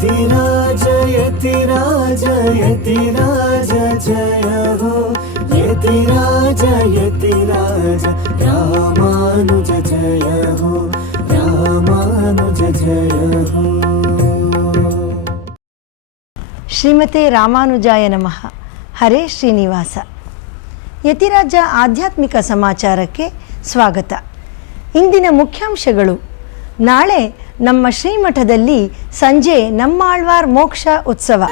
ಯತಿರಾಜ ಜಯ ಜಯ ಶ್ರೀಮತೆ ರಾಮಾನುಜಾಯ ನಮಃ. ಹರೇ ಶ್ರೀನಿವಾಸ. ಯತಿರಾಜ ಆಧ್ಯಾತ್ಮಿಕ ಸಮಾಚಾರಕ್ಕೆ ಸ್ವಾಗತ. ಇಂದಿನ ಮುಖ್ಯಾಂಶಗಳು. ನಾಳೆ ನಮ್ಮ ಶ್ರೀಮಠದಲ್ಲಿ ಸಂಜೆ ನಮ್ಮಾಳ್ವಾರ್ ಮೋಕ್ಷ ಉತ್ಸವ.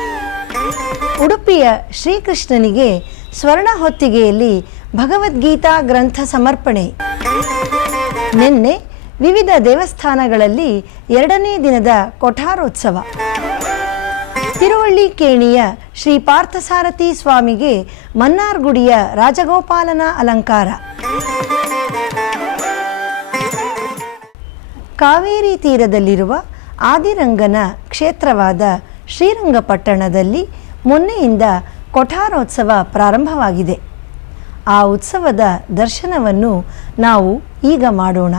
ಉಡುಪಿಯ ಶ್ರೀಕೃಷ್ಣನಿಗೆ ಸ್ವರ್ಣ ಹೊತ್ತಿಗೆಯಲ್ಲಿ ಭಗವದ್ಗೀತಾ ಗ್ರಂಥ ಸಮರ್ಪಣೆ. ನಿನ್ನೆ ವಿವಿಧ ದೇವಸ್ಥಾನಗಳಲ್ಲಿ ಎರಡನೇ ದಿನದ ಕೊಠಾರೋತ್ಸವ. ತಿರುವಳ್ಳಿ ಕೇಣಿಯ ಶ್ರೀ ಪಾರ್ಥಸಾರಥಿ ಸ್ವಾಮಿಗೆ ಮನ್ನಾರ್ಗುಡಿಯ ರಾಜಗೋಪಾಲನ ಅಲಂಕಾರ. ಕಾವೇರಿ ತೀರದಲ್ಲಿರುವ ಆದಿರಂಗನ ಕ್ಷೇತ್ರವಾದ ಶ್ರೀರಂಗಪಟ್ಟಣದಲ್ಲಿ ಮೊನ್ನೆಯಿಂದ ಕೊಠಾರೋತ್ಸವ ಪ್ರಾರಂಭವಾಗಿದೆ. ಆ ಉತ್ಸವದ ದರ್ಶನವನ್ನು ನಾವು ಈಗ ಮಾಡೋಣ.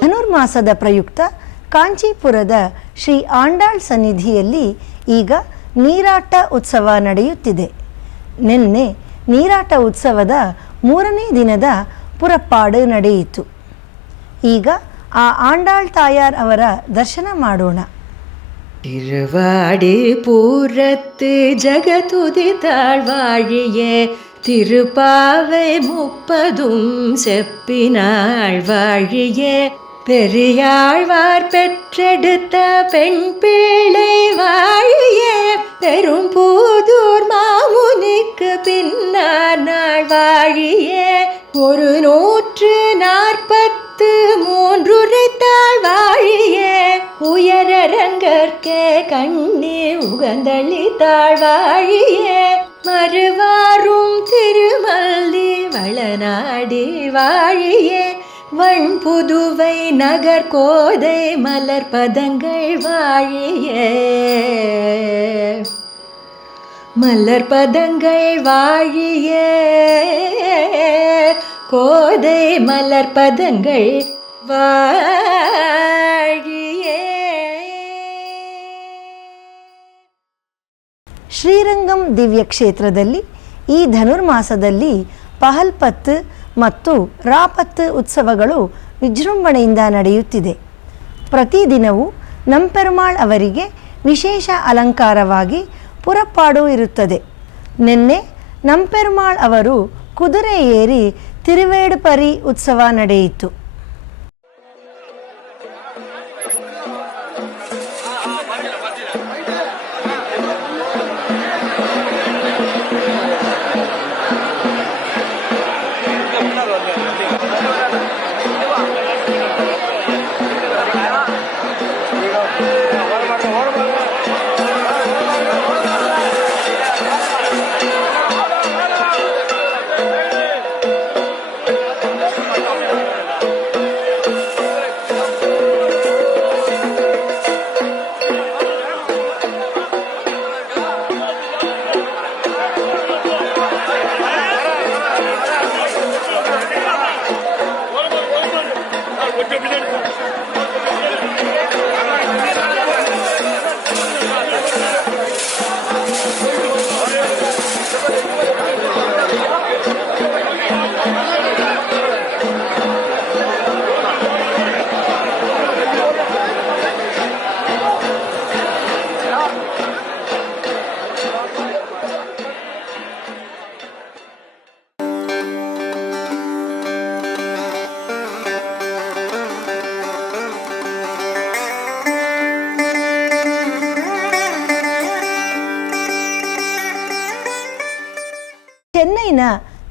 ಧನುರ್ಮಾಸದ ಪ್ರಯುಕ್ತ ಕಾಂಚೀಪುರದ ಶ್ರೀ ಆಂಡಾಳ್ ಸನ್ನಿಧಿಯಲ್ಲಿ ಈಗ ನೀರಾಟ ಉತ್ಸವ ನಡೆಯುತ್ತಿದೆ ನಿನ್ನೆ ನೀರಾಟ ಉತ್ಸವದ ಮೂರನೇ ದಿನದ ಪುರಪ್ಪಾಡು ನಡೆಯಿತು ಈಗ ಆ ಆಂಡಾಳ್ ತಾಯಾರ್ ಅವರ ದರ್ಶನ ಮಾಡೋಣ திருவாடி பூரத்து ஜகதுதித்தாள் வாழியே திருப்பாவை முப்பதும் செப்பினாள் வாழியே பெரியாழ்வார் பெற்றெடுத்த பெண் பிள்ளை வாழிய பெரும் பூதூர் மாமுனிக்கு பின்னார் நாள் வாழிய ஒரு நூற்று நாற்பத்து மூன்றுரைத்தாள் வாழிய உயரங்கற்கே கண்ணி உகந்தளித்தாள் வாழிய மறுவாரும் திருமல்லி வளநாடி வாழியே வண் புதுவை நகர் கோதை மலர் பதங்கள் வாழியே மலர் பதங்கள் வாழியே கோதை மலர் பதங்கள் வாழியே ಶ್ರೀರಂಗಂ ದಿವ್ಯ ಕ್ಷೇತ್ರದಲ್ಲಿ ಈ ಧನುರ್ಮಾಸದಲ್ಲಿ ಪಹಲ್ಪತ್ತು ಮತ್ತು ರಾಪತ್ ಉತ್ಸವಗಳು ವಿಜೃಂಭಣೆಯಿಂದ ನಡೆಯುತ್ತಿದೆ. ಪ್ರತಿದಿನವೂ ನಂಪೆರುಮಾಳ್ ಅವರಿಗೆ ವಿಶೇಷ ಅಲಂಕಾರವಾಗಿ ಪುರಪ್ಪಾಡು ಇರುತ್ತದೆ. ನಿನ್ನೆ ನಂಪೆರುಮಾಳ್ ಅವರು ಕುದುರೆ ಏರಿ ತಿರುವೇಡುಪರಿ ಉತ್ಸವ ನಡೆಯಿತು.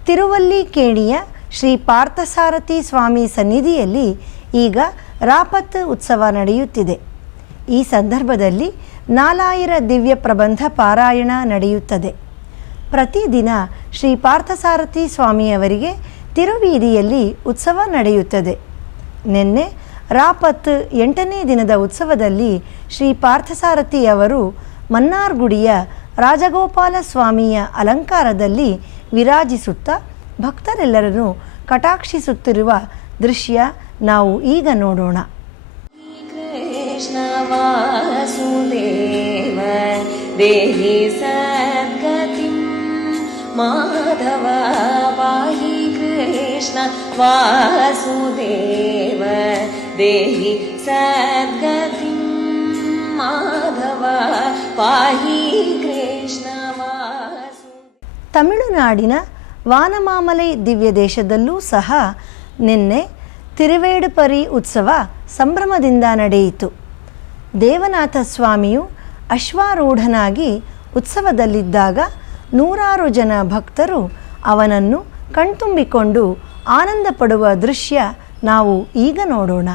ತಿರುವಲ್ಲಿಕೇಣಿಯ ಶ್ರೀ ಪಾರ್ಥಸಾರಥಿ ಸ್ವಾಮಿ ಸನ್ನಿಧಿಯಲ್ಲಿ ಈಗ ರಾಪತ್ ಉತ್ಸವ ನಡೆಯುತ್ತಿದೆ. ಈ ಸಂದರ್ಭದಲ್ಲಿ ನಾಲಾಯಿರ ದಿವ್ಯ ಪ್ರಬಂಧ ಪಾರಾಯಣ ನಡೆಯುತ್ತದೆ. ಪ್ರತಿದಿನ ಶ್ರೀ ಪಾರ್ಥಸಾರಥಿ ಸ್ವಾಮಿಯವರಿಗೆ ತಿರುವೀದಿಯಲ್ಲಿ ಉತ್ಸವ ನಡೆಯುತ್ತದೆ. ನಿನ್ನೆ ರಾಪತ್ ಎಂಟನೇ ದಿನದ ಉತ್ಸವದಲ್ಲಿ ಶ್ರೀ ಪಾರ್ಥಸಾರಥಿ ಅವರು ಮನ್ನಾರ್ಗುಡಿಯ ರಾಜಗೋಪಾಲ ಸ್ವಾಮಿಯ ಅಲಂಕಾರದಲ್ಲಿ ವಿರಾಜಿಸುತ್ತಾ ಭಕ್ತರೆಲ್ಲರನ್ನು ಕಟಾಕ್ಷಿಸುತ್ತಿರುವ ದೃಶ್ಯ ನಾವು ಈಗ ನೋಡೋಣ कृष्ण वासुदेव देहि सद्गतिं माधव पाहि कृष्ण वासुदेव देहि सद्गतिं माधव पाहि कृष्ण वासु ತಮಿಳುನಾಡಿನ ವಾನಮಾಮಲೈ ದಿವ್ಯ ದೇಶದಲ್ಲೂ ಸಹ ನಿನ್ನೆ ತಿರುವೇಡುಪರಿ ಉತ್ಸವ ಸಂಭ್ರಮದಿಂದ ನಡೆಯಿತು. ದೇವನಾಥ ಸ್ವಾಮಿಯು ಅಶ್ವಾರೂಢನಾಗಿ ಉತ್ಸವದಲ್ಲಿದ್ದಾಗ ನೂರಾರು ಜನ ಭಕ್ತರು ಅವನನ್ನು ಕಣ್ತುಂಬಿಕೊಂಡು ಆನಂದ ಪಡುವ ದೃಶ್ಯ ನಾವು ಈಗ ನೋಡೋಣ.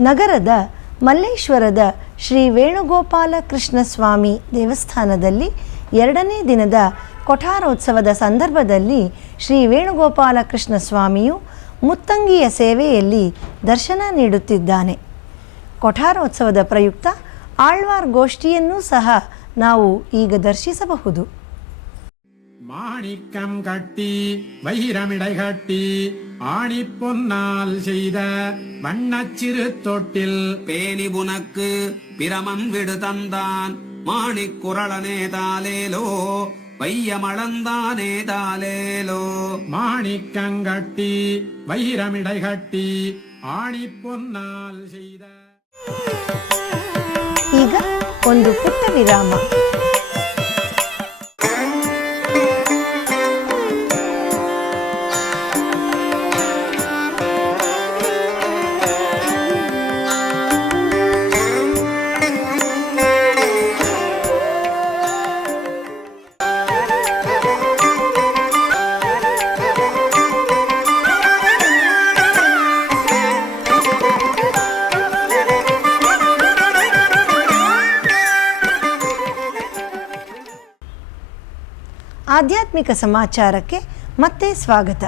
ನಗರದ ಮಲ್ಲೇಶ್ವರದ ಶ್ರೀ ವೇಣುಗೋಪಾಲ ಕೃಷ್ಣಸ್ವಾಮಿ ದೇವಸ್ಥಾನದಲ್ಲಿ ಎರಡನೇ ದಿನದ ಕೊಠಾರೋತ್ಸವದ ಸಂದರ್ಭದಲ್ಲಿ ಶ್ರೀ ವೇಣುಗೋಪಾಲ ಕೃಷ್ಣ ಸ್ವಾಮಿಯು ಮುತ್ತಂಗಿಯ ಸೇವೆಯಲ್ಲಿ ದರ್ಶನ ನೀಡುತ್ತಿದ್ದಾನೆ. ಕೊಠಾರೋತ್ಸವದ ಪ್ರಯುಕ್ತ ಆಳ್ವಾರ್ ಗೋಷ್ಠಿಯನ್ನೂ ಸಹ ನಾವು ಈಗ ದರ್ಶಿಸಬಹುದು. மாணிக்கம் கட்டி வைரமிடை கட்டி ஆணி பொன்னால் செய்த வண்ணச்சிறு தொட்டில் பேணி புனக்கு பிரமன் விடு தந்தான் மாணிக் குரளனே தாலேலோ வையமளந்தானே தாலேலோ மாணிக்கங்கட்டி வைரமிடை கட்டி ஆணி பொன்னால் செய்த ಈಗ ಒಂದು ಪುಟ್ಟ ವಿರಾಮ ಆಧ್ಯಾತ್ಮಿಕ ಸಮಾಚಾರಕ್ಕೆ ಮತ್ತೆ ಸ್ವಾಗತ.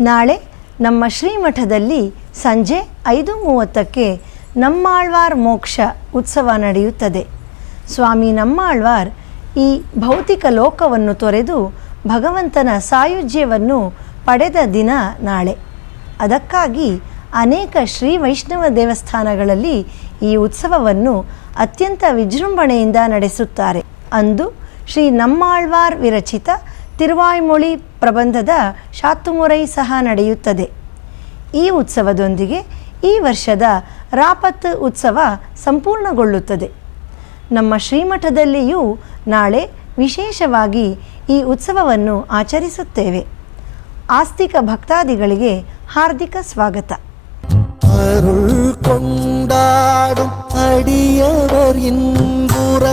ನಾಳೆ ನಮ್ಮ ಶ್ರೀಮಠದಲ್ಲಿ ಸಂಜೆ ಐದು ಮೂವತ್ತಕ್ಕೆ ನಮ್ಮಾಳ್ವಾರ್ ಮೋಕ್ಷ ಉತ್ಸವ ನಡೆಯುತ್ತದೆ. ಸ್ವಾಮಿ ನಮ್ಮಾಳ್ವಾರ್ ಈ ಭೌತಿಕ ಲೋಕವನ್ನು ತೊರೆದು ಭಗವಂತನ ಸಾಯುಜ್ಯವನ್ನು ಪಡೆದ ದಿನ ನಾಳೆ. ಅದಕ್ಕಾಗಿ ಅನೇಕ ಶ್ರೀ ವೈಷ್ಣವ ದೇವಸ್ಥಾನಗಳಲ್ಲಿ ಈ ಉತ್ಸವವನ್ನು ಅತ್ಯಂತ ವಿಜೃಂಭಣೆಯಿಂದ ನಡೆಸುತ್ತಾರೆ. ಅಂದು ಶ್ರೀ ನಮ್ಮಾಳ್ವಾರ್ ವಿರಚಿತ ತಿರುವಾಯ್ಮೊಳಿ ಪ್ರಬಂಧದ ಶಾತುಮುರೈ ಸಹ ನಡೆಯುತ್ತದೆ ಈ ಉತ್ಸವದೊಂದಿಗೆ ಈ ವರ್ಷದ ರಾಪತ್ ಉತ್ಸವ ಸಂಪೂರ್ಣಗೊಳ್ಳುತ್ತದೆ ನಮ್ಮ ಶ್ರೀಮಠದಲ್ಲಿಯೂ ನಾಳೆ ವಿಶೇಷವಾಗಿ ಈ ಉತ್ಸವವನ್ನು ಆಚರಿಸುತ್ತೇವೆ ಆಸ್ತಿಕ ಭಕ್ತಾದಿಗಳಿಗೆ ಹಾರ್ದಿಕ ಸ್ವಾಗತ அருள் கொண்டாடும் அடியவர் இன்புற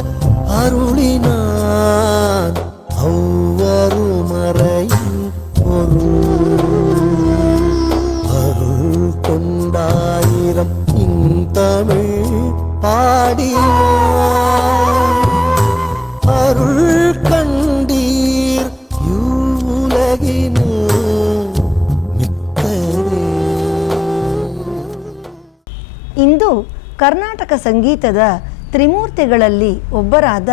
அருளினான் அவ்வருமறையின் பொருள் அருள் கொண்டாயிரம் இந்தமிழ் பாடினான் அருள் கண்டீர் யூலகினு மிக்கரே ಇಂದು ಕರ್ನಾಟಕ ಸಂಗೀತದ ತ್ರಿಮೂರ್ತಿಗಳಲ್ಲಿ ಒಬ್ಬರಾದ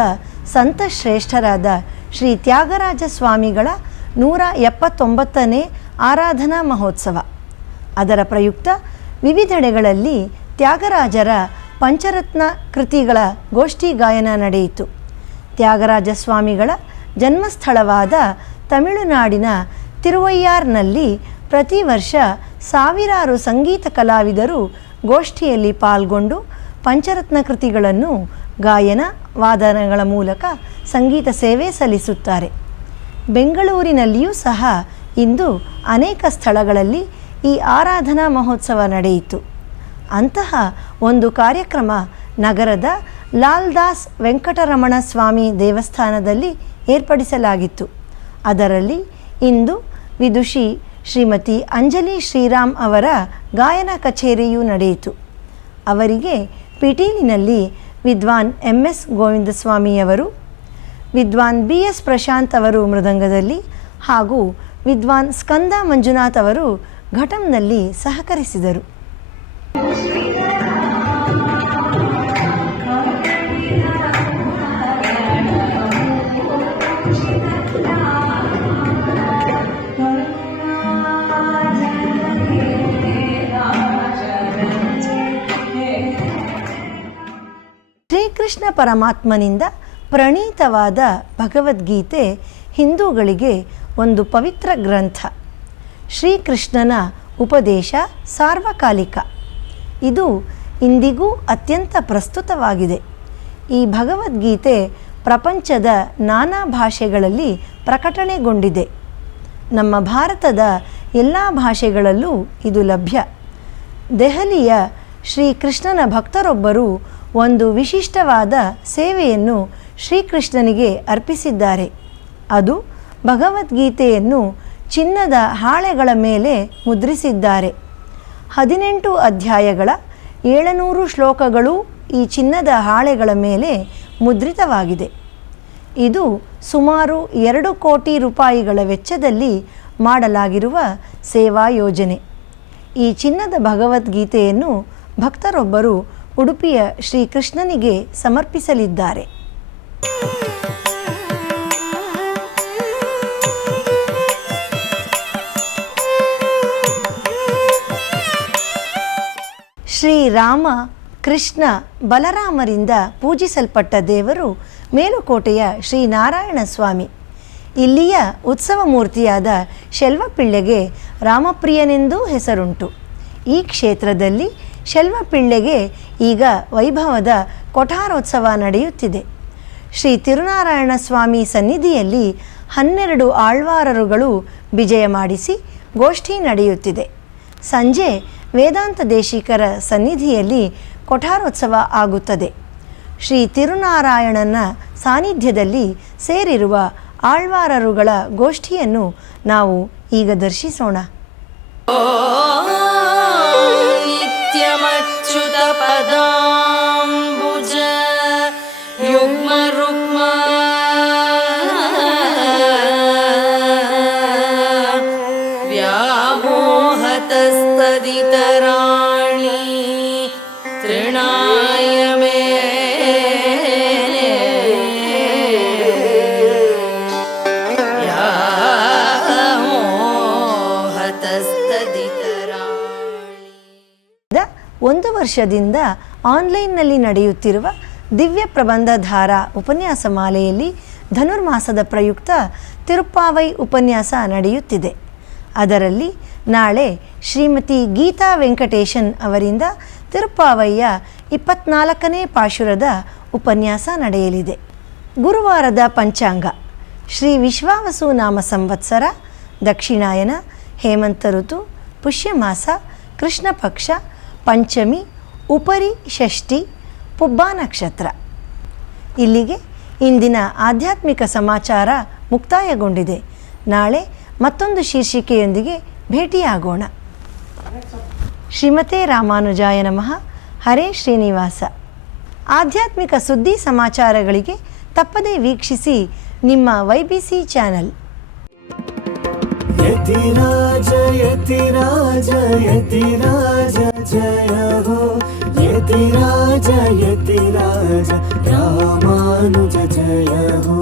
ಸಂತಶ್ರೇಷ್ಠರಾದ ಶ್ರೀ ತ್ಯಾಗರಾಜ ಸ್ವಾಮಿಗಳ ನೂರ ಎಪ್ಪತ್ತೊಂಬತ್ತನೇ ಆರಾಧನಾ ಮಹೋತ್ಸವ. ಅದರ ಪ್ರಯುಕ್ತ ವಿವಿಧೆಡೆಗಳಲ್ಲಿ ತ್ಯಾಗರಾಜರ ಪಂಚರತ್ನ ಕೃತಿಗಳ ಗೋಷ್ಠಿ ಗಾಯನ ನಡೆಯಿತು. ತ್ಯಾಗರಾಜ ಸ್ವಾಮಿಗಳ ಜನ್ಮಸ್ಥಳವಾದ ತಮಿಳುನಾಡಿನ ತಿರುವಯ್ಯಾರ್ನಲ್ಲಿ ಪ್ರತಿ ವರ್ಷ ಸಾವಿರಾರು ಸಂಗೀತ ಕಲಾವಿದರು ಗೋಷ್ಠಿಯಲ್ಲಿ ಪಾಲ್ಗೊಂಡು ಪಂಚರತ್ನ ಕೃತಿಗಳನ್ನು ಗಾಯನ, ವಾದನಗಳ ಮೂಲಕ ಸಂಗೀತ ಸೇವೆ ಸಲ್ಲಿಸುತ್ತಾರೆ. ಬೆಂಗಳೂರಿನಲ್ಲಿಯೂ ಸಹ ಇಂದು ಅನೇಕ ಸ್ಥಳಗಳಲ್ಲಿ ಈ ಆರಾಧನಾ ಮಹೋತ್ಸವ ನಡೆಯಿತು. ಅಂತಹ ಒಂದು ಕಾರ್ಯಕ್ರಮ ನಗರದ ಲಾಲ್ ದಾಸ್ ವೆಂಕಟರಮಣ ಸ್ವಾಮಿ ದೇವಸ್ಥಾನದಲ್ಲಿ ಏರ್ಪಡಿಸಲಾಗಿತ್ತು. ಅದರಲ್ಲಿ ಇಂದು ವಿದುಷಿ ಶ್ರೀಮತಿ ಅಂಜಲಿ ಶ್ರೀರಾಮ್ ಅವರ ಗಾಯನ ಕಚೇರಿಯೂ ನಡೆಯಿತು. ಅವರಿಗೆ ಪಿಟೀಲಿನಲ್ಲಿ ವಿದ್ವಾನ್ ಎಂ ಎಸ್ ಗೋವಿಂದಸ್ವಾಮಿಯವರು, ವಿದ್ವಾನ್ ಬಿ ಎಸ್ ಪ್ರಶಾಂತ್ ಅವರು ಮೃದಂಗದಲ್ಲಿ ಹಾಗೂ ವಿದ್ವಾನ್ ಸ್ಕಂದ ಮಂಜುನಾಥ್ ಅವರು ಘಟಂನಲ್ಲಿ ಸಹಕರಿಸಿದರು. ಶ್ರೀಕೃಷ್ಣ ಪರಮಾತ್ಮನಿಂದ ಪ್ರಣೀತವಾದ ಭಗವದ್ಗೀತೆ ಹಿಂದೂಗಳಿಗೆ ಒಂದು ಪವಿತ್ರ ಗ್ರಂಥ. ಶ್ರೀಕೃಷ್ಣನ ಉಪದೇಶ ಸಾರ್ವಕಾಲಿಕ. ಇದು ಇಂದಿಗೂ ಅತ್ಯಂತ ಪ್ರಸ್ತುತವಾಗಿದೆ. ಈ ಭಗವದ್ಗೀತೆ ಪ್ರಪಂಚದ ನಾನಾ ಭಾಷೆಗಳಲ್ಲಿ ಪ್ರಕಟಣೆಗೊಂಡಿದೆ. ನಮ್ಮ ಭಾರತದ ಎಲ್ಲ ಭಾಷೆಗಳಲ್ಲೂ ಇದು ಲಭ್ಯ. ದೆಹಲಿಯ ಶ್ರೀಕೃಷ್ಣನ ಭಕ್ತರೊಬ್ಬರು ಒಂದು ವಿಶಿಷ್ಟವಾದ ಸೇವೆಯನ್ನು ಶ್ರೀಕೃಷ್ಣನಿಗೆ ಅರ್ಪಿಸಿದ್ದಾರೆ. ಅದು ಭಗವದ್ಗೀತೆಯನ್ನು ಚಿನ್ನದ ಹಾಳೆಗಳ ಮೇಲೆ ಮುದ್ರಿಸಿದ್ದಾರೆ. ಹದಿನೆಂಟು ಅಧ್ಯಾಯಗಳ ಏಳುನೂರು ಶ್ಲೋಕಗಳು ಈ ಚಿನ್ನದ ಹಾಳೆಗಳ ಮೇಲೆ ಮುದ್ರಿತವಾಗಿದೆ. ಇದು ಸುಮಾರು ಎರಡು ಕೋಟಿ ರೂಪಾಯಿಗಳ ವೆಚ್ಚದಲ್ಲಿ ಮಾಡಲಾಗಿರುವ ಸೇವಾ ಯೋಜನೆ. ಈ ಚಿನ್ನದ ಭಗವದ್ಗೀತೆಯನ್ನು ಭಕ್ತರೊಬ್ಬರು ಉಡುಪಿಯ ಶ್ರೀಕೃಷ್ಣನಿಗೆ ಸಮರ್ಪಿಸಲಿದ್ದಾರೆ. ಶ್ರೀರಾಮ ಕೃಷ್ಣ ಬಲರಾಮರಿಂದ ಪೂಜಿಸಲ್ಪಟ್ಟ ದೇವರು ಮೇಲುಕೋಟೆಯ ಶ್ರೀನಾರಾಯಣ ಸ್ವಾಮಿ ಇಲ್ಲಿಯ ಉತ್ಸವ ಮೂರ್ತಿಯಾದ ಶೆಲ್ವಪಿಳ್ಳೆಗೆ ರಾಮಪ್ರಿಯನೆಂದೂ ಹೆಸರುಂಟು. ಈ ಕ್ಷೇತ್ರದಲ್ಲಿ ಶೆಲ್ವಪಿಳ್ಳೆಗೆ ಈಗ ವೈಭವದ ಕೊಠಾರೋತ್ಸವ ನಡೆಯುತ್ತಿದೆ. ಶ್ರೀ ತಿರುನಾರಾಯಣ ಸ್ವಾಮಿ ಸನ್ನಿಧಿಯಲ್ಲಿ ಹನ್ನೆರಡು ಆಳ್ವಾರರುಗಳು ವಿಜಯ ಮಾಡಿಸಿ ಗೋಷ್ಠಿ ನಡೆಯುತ್ತಿದೆ. ಸಂಜೆ ವೇದಾಂತ ದೇಶಿಕರ ಸನ್ನಿಧಿಯಲ್ಲಿ ಕೊಠಾರೋತ್ಸವ ಆಗುತ್ತದೆ. ಶ್ರೀ ತಿರುನಾರಾಯಣನ ಸಾನ್ನಿಧ್ಯದಲ್ಲಿ ಸೇರಿರುವ ಆಳ್ವಾರರುಗಳ ಗೋಷ್ಠಿಯನ್ನು ನಾವು ಈಗ ದರ್ಶಿಸೋಣ. शुद्धपदा ಒಂದು ವರ್ಷದಿಂದ ಆನ್ಲೈನ್ನಲ್ಲಿ ನಡೆಯುತ್ತಿರುವ ದಿವ್ಯ ಪ್ರಬಂಧಧಾರ ಉಪನ್ಯಾಸ ಮಾಲೆಯಲ್ಲಿ ಧನುರ್ಮಾಸದ ಪ್ರಯುಕ್ತ ತಿರುಪ್ಪಾವೈ ಉಪನ್ಯಾಸ ನಡೆಯುತ್ತಿದೆ. ಅದರಲ್ಲಿ ನಾಳೆ ಶ್ರೀಮತಿ ಗೀತಾ ವೆಂಕಟೇಶನ್ ಅವರಿಂದ ತಿರುಪ್ಪಾವಯ್ಯ ಇಪ್ಪತ್ನಾಲ್ಕನೇ ಪಾಶುರದ ಉಪನ್ಯಾಸ ನಡೆಯಲಿದೆ. ಗುರುವಾರದ ಪಂಚಾಂಗ. ಶ್ರೀ ವಿಶ್ವಾವಸು ನಾಮ ಸಂವತ್ಸರ, ದಕ್ಷಿಣಾಯನ, ಹೇಮಂತ ಋತು, ಪುಷ್ಯಮಾಸ ಕೃಷ್ಣ ಪಕ್ಷ ಪಂಚಮಿ, ಉಪರಿ ಷಷ್ಠಿ, ಪುಬ್ಬಾ ನಕ್ಷತ್ರ. ಇಲ್ಲಿಗೆ ಇಂದಿನ ಆಧ್ಯಾತ್ಮಿಕ ಸಮಾಚಾರ ಮುಕ್ತಾಯಗೊಂಡಿದೆ. ನಾಳೆ ಮತ್ತೊಂದು ಶೀರ್ಷಿಕೆಯೊಂದಿಗೆ ಭೇಟಿಯಾಗೋಣ. ಶ್ರೀಮತೆ ರಾಮಾನುಜಾಯ ನಮಃ. ಹರೇ ಶ್ರೀನಿವಾಸ. ಆಧ್ಯಾತ್ಮಿಕ ಸುದ್ದಿ ಸಮಾಚಾರಗಳಿಗೆ ತಪ್ಪದೇ ವೀಕ್ಷಿಸಿ ನಿಮ್ಮ ವೈ ಬಿ ಸಿ ಚಾನಲ್. यदि राजयति राजयति राज जय हो। यति राजयति राज रामानुज जय हो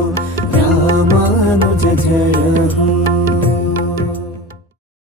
रामानुज जय हो।